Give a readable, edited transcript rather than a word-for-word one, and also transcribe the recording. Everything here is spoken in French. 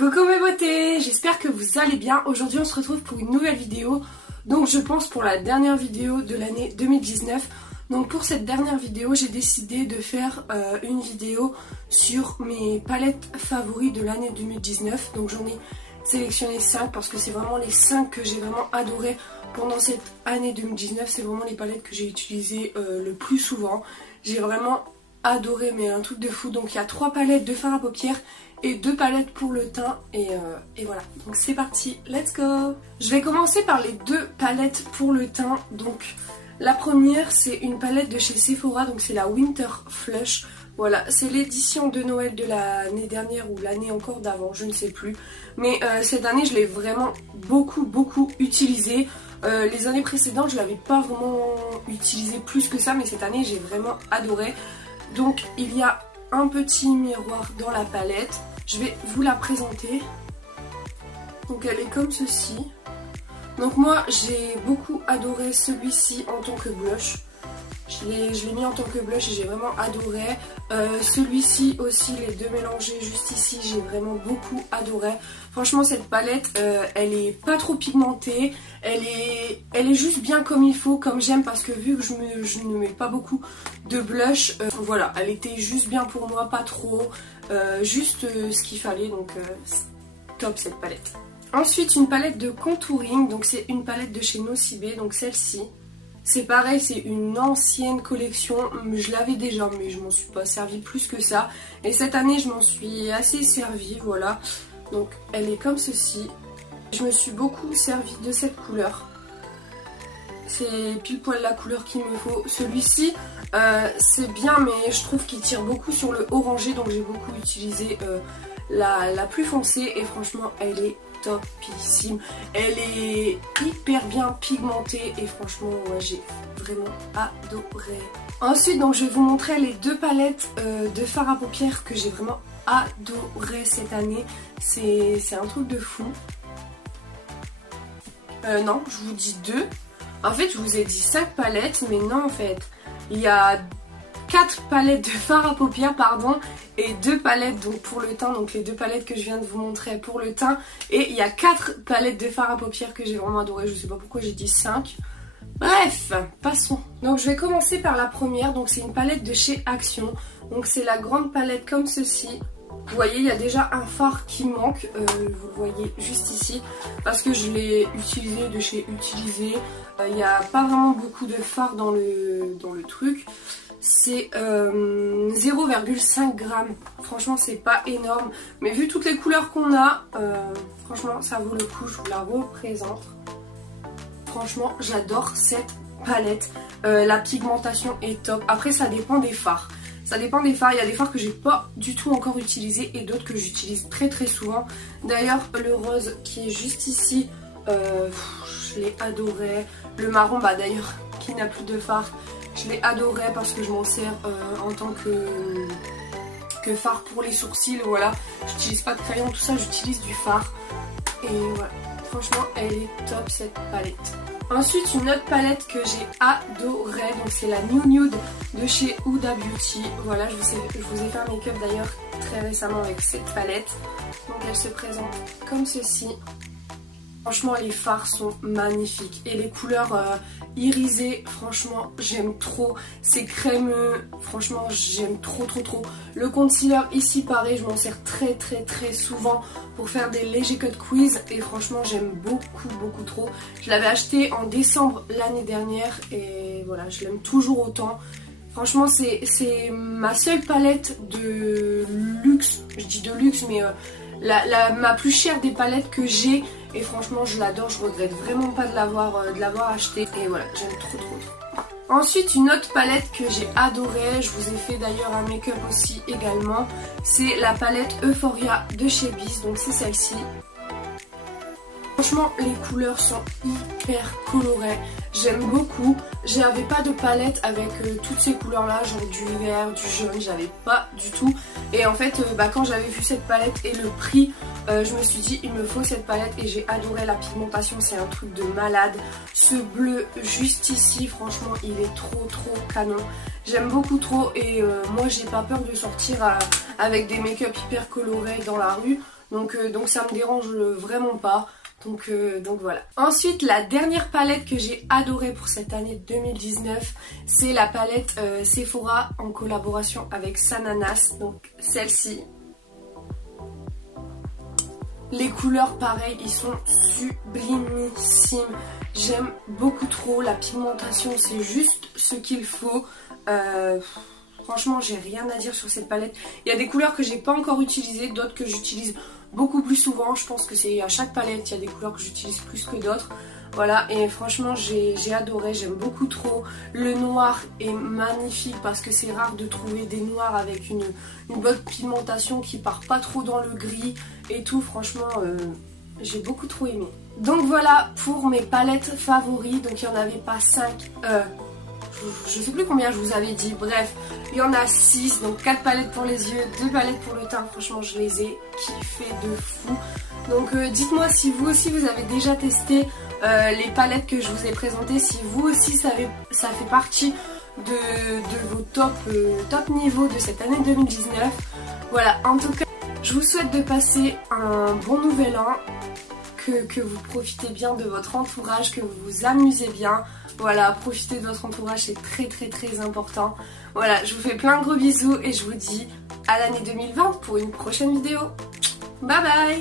Coucou mes beautés, j'espère que vous allez bien. Aujourd'hui on se retrouve pour une nouvelle vidéo. Donc je pense pour la dernière vidéo de l'année 2019. Donc pour cette dernière vidéo j'ai décidé de faire une vidéo sur mes palettes favoris de l'année 2019. Donc j'en ai sélectionné 5 parce que c'est vraiment les 5 que j'ai vraiment adoré pendant cette année 2019. C'est vraiment les palettes que j'ai utilisées le plus souvent. J'ai vraiment adoré, mais un truc de fou. Donc il y a 3 palettes de fard à paupières et 2 palettes pour le teint et voilà, donc c'est parti, let's go. Je vais commencer par les 2 palettes pour le teint. Donc la première c'est une palette de chez Sephora, donc c'est la Winter Flush. Voilà, c'est l'édition de Noël de l'année dernière ou l'année encore d'avant, je ne sais plus. Mais cette année je l'ai vraiment beaucoup utilisée. Les années précédentes je l'avais pas vraiment utilisé plus que ça, mais cette année j'ai vraiment adoré. Donc il y a un petit miroir dans la palette. Je vais vous la présenter. Donc elle est comme ceci. Donc moi j'ai beaucoup adoré celui-ci en tant que blush. Je l'ai mis en tant que blush et j'ai vraiment adoré. Celui-ci aussi, les 2 mélangés juste ici, j'ai vraiment beaucoup adoré. Franchement cette palette, elle est pas trop pigmentée. Elle est juste bien comme il faut, comme j'aime, parce que vu que je ne mets pas beaucoup de blush, voilà, elle était juste bien pour moi, pas trop. Juste ce qu'il fallait, donc top cette palette. Ensuite une palette de contouring, donc c'est une palette de chez Nocibé, donc celle-ci. C'est pareil, c'est une ancienne collection, je l'avais déjà mais je m'en suis pas servi plus que ça. Et cette année je m'en suis assez servi, voilà. Donc elle est comme ceci. Je me suis beaucoup servi de cette couleur. C'est pile poil la couleur qu'il me faut. Celui-ci c'est bien, mais je trouve qu'il tire beaucoup sur le orangé, donc j'ai beaucoup utilisé la plus foncée et franchement elle est topissime. Elle est hyper bien pigmentée et franchement ouais, j'ai vraiment adoré. Ensuite donc je vais vous montrer les 2 palettes de fard à paupières que j'ai vraiment adoré cette année. C'est un truc de fou. Non, je vous dis 2. En fait je vous ai dit 5 palettes, mais non en fait il y a 4 palettes de fard à paupières, pardon, et 2 palettes donc pour le teint, donc les 2 palettes que je viens de vous montrer pour le teint, et il y a 4 palettes de fard à paupières que j'ai vraiment adoré. Je sais pas pourquoi j'ai dit 5. Bref, passons. Donc je vais commencer par la première, donc c'est une palette de chez Action, donc c'est la grande palette comme ceci. Vous voyez, il y a déjà un fard qui manque, vous le voyez juste ici, parce que je l'ai utilisé de chez Utilisé. Il n'y a pas vraiment beaucoup de fard dans le truc. C'est 0,5 g. Franchement c'est pas énorme, mais vu toutes les couleurs qu'on a, franchement ça vaut le coup. Je vous la représente. Franchement j'adore cette palette. La pigmentation est top. Après ça dépend des fards. Ça dépend des fards. Il y a des fards que j'ai pas du tout encore utilisé et d'autres que j'utilise très souvent. D'ailleurs le rose qui est juste ici, je l'ai adoré. Le marron, bah d'ailleurs qui n'a plus de fard, je l'ai adoré parce que je m'en sers en tant que fard pour les sourcils. Voilà, j'utilise pas de crayon, tout ça, j'utilise du fard. Et voilà, franchement elle est top cette palette. Ensuite une autre palette que j'ai adoré, donc c'est la New Nude de chez Huda Beauty. Voilà, je vous ai fait un make-up d'ailleurs très récemment avec cette palette. Donc elle se présente comme ceci. Franchement les fards sont magnifiques et les couleurs irisées, franchement j'aime trop. C'est crémeux, franchement j'aime trop. Le concealer ici pareil, je m'en sers très souvent pour faire des légers cut quiz et franchement j'aime beaucoup trop. Je l'avais acheté en décembre l'année dernière et voilà, je l'aime toujours autant. Franchement c'est ma seule palette de luxe, je dis de luxe mais ma plus chère des palettes que j'ai. Et franchement je l'adore, je regrette vraiment pas de l'avoir acheté. Et voilà, j'aime trop. Ensuite une autre palette que j'ai adorée, je vous ai fait d'ailleurs un make-up aussi également. C'est la palette Euphoria de chez Bis, donc c'est celle-ci. Franchement les couleurs sont hyper colorées, j'aime beaucoup. J'avais pas de palette avec toutes ces couleurs là, genre du vert, du jaune, j'avais pas du tout. Et en fait quand j'avais vu cette palette et le prix, je me suis dit il me faut cette palette et j'ai adoré la pigmentation, c'est un truc de malade. Ce bleu juste ici, franchement il est trop canon. J'aime beaucoup trop et moi j'ai pas peur de sortir avec des make-up hyper colorés dans la rue. Donc ça me dérange vraiment pas. Donc voilà. Ensuite, la dernière palette que j'ai adorée pour cette année 2019, c'est la palette Sephora en collaboration avec Sananas. Donc celle-ci. Les couleurs, pareil, ils sont sublimissimes. J'aime beaucoup trop. La pigmentation, c'est juste ce qu'il faut. Franchement, j'ai rien à dire sur cette palette. Il y a des couleurs que j'ai pas encore utilisées, d'autres que j'utilise beaucoup plus souvent. Je pense que c'est à chaque palette, il y a des couleurs que j'utilise plus que d'autres. Voilà, et franchement, j'ai adoré, j'aime beaucoup trop. Le noir est magnifique parce que c'est rare de trouver des noirs avec une bonne pigmentation qui part pas trop dans le gris et tout. Franchement, j'ai beaucoup trop aimé. Donc voilà pour mes palettes favoris. Donc il n'y en avait pas 5. Je sais plus combien je vous avais dit, bref, il y en a 6, donc 4 palettes pour les yeux, 2 palettes pour le teint, franchement je les ai kiffées de fou. Donc dites-moi si vous aussi vous avez déjà testé les palettes que je vous ai présentées, si vous aussi ça fait partie de vos top niveaux de cette année 2019. Voilà, en tout cas, je vous souhaite de passer un bon nouvel an, que vous profitez bien de votre entourage, que vous vous amusez bien. Voilà, profitez de votre entourage, c'est très important. Voilà, je vous fais plein de gros bisous et je vous dis à l'année 2020 pour une prochaine vidéo. Bye bye!